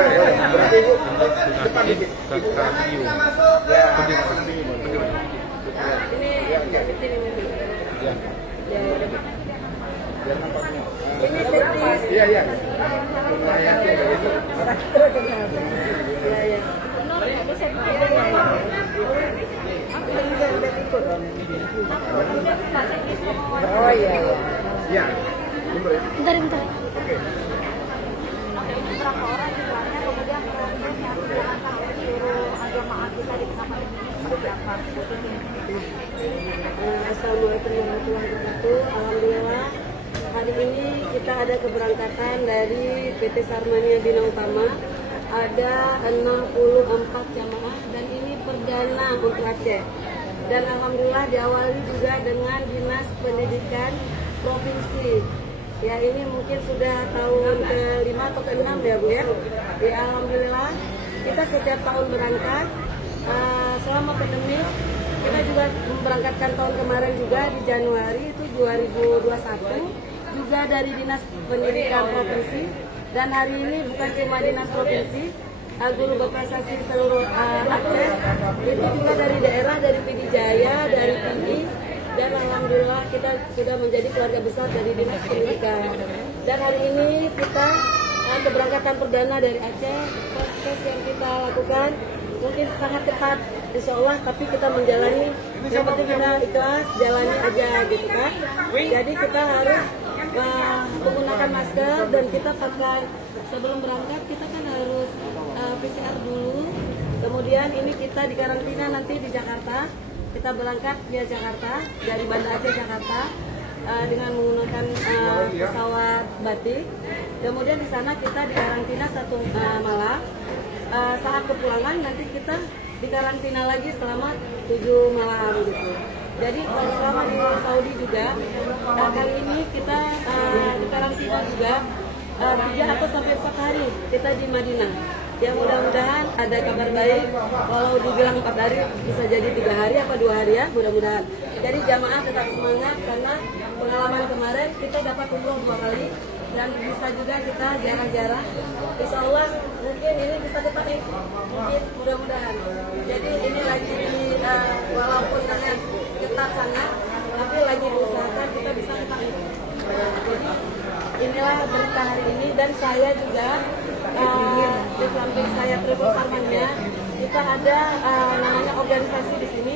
Berarti Ibu depan dikit. Ini servis. Iya, iya. Oh iya. Iya. Bentar ya. Bentar. Oke. Berapa orang jumlahnya, kemudian menyiapkan seluruh jemaah kita di tengah pandemi ini seperti apa? Assalamualaikum warahmatullahi wabarakatuh. Alhamdulillah hari ini kita ada keberangkatan dari PT Sarmania Bina Utama. Ada 64 jamaah dan ini perdana untuk Aceh. Dan alhamdulillah diawali juga dengan Dinas Pendidikan Provinsi. Ya ini mungkin sudah tahun ke-5 atau ke-6 ya Bu ya. Ya alhamdulillah kita setiap tahun berangkat selama pandemi. Kita juga memberangkatkan tahun kemarin juga di Januari itu 2021 juga dari Dinas Pendidikan Provinsi, dan hari ini bukan cuma Dinas Provinsi, guru berprestasi seluruh Aceh itu juga dari daerah, dari PD Jaya, dari PI, dan alhamdulillah kita sudah menjadi keluarga besar dari Dinas Pendidikan. Dan hari ini kita keberangkatan perdana dari Aceh. Proses yang kita lakukan mungkin sangat ketat insya Allah, tapi kita menjalani, yang penting kita ikhlas jalani aja gitu kan. Jadi kita harus menggunakan masker, dan kita pakai sebelum berangkat kita kan harus PCR dulu. Kemudian ini kita di karantina nanti di Jakarta. Kita berangkat via Jakarta dari Banda Aceh Jakarta dengan menggunakan pesawat batik. Kemudian di sana kita di karantina 1 malam. Saat kepulangan nanti kita di karantina lagi selama 7 malam gitu. Jadi kalau selama di Saudi juga kali ini kita di karantina juga 3 atau sampai 4 hari kita di Madinah. Ya mudah-mudahan ada kabar baik. Kalau dibilang 4 hari bisa jadi 3 hari apa 2 hari ya, mudah-mudahan. Jadi jamaah tetap semangat karena pengalaman kemarin kita dapat umroh 2 kali. Dan bisa juga kita jarang-jarang. Insya Allah mungkin ini bisa dipakai, mungkin mudah-mudahan. Jadi ini lagi walaupun dengan ketat sangat, tapi lagi diusahakan kita bisa dipakai. Jadi inilah berita hari ini, dan saya juga di samping saya Travel Sarmania, kita ada namanya organisasi di sini.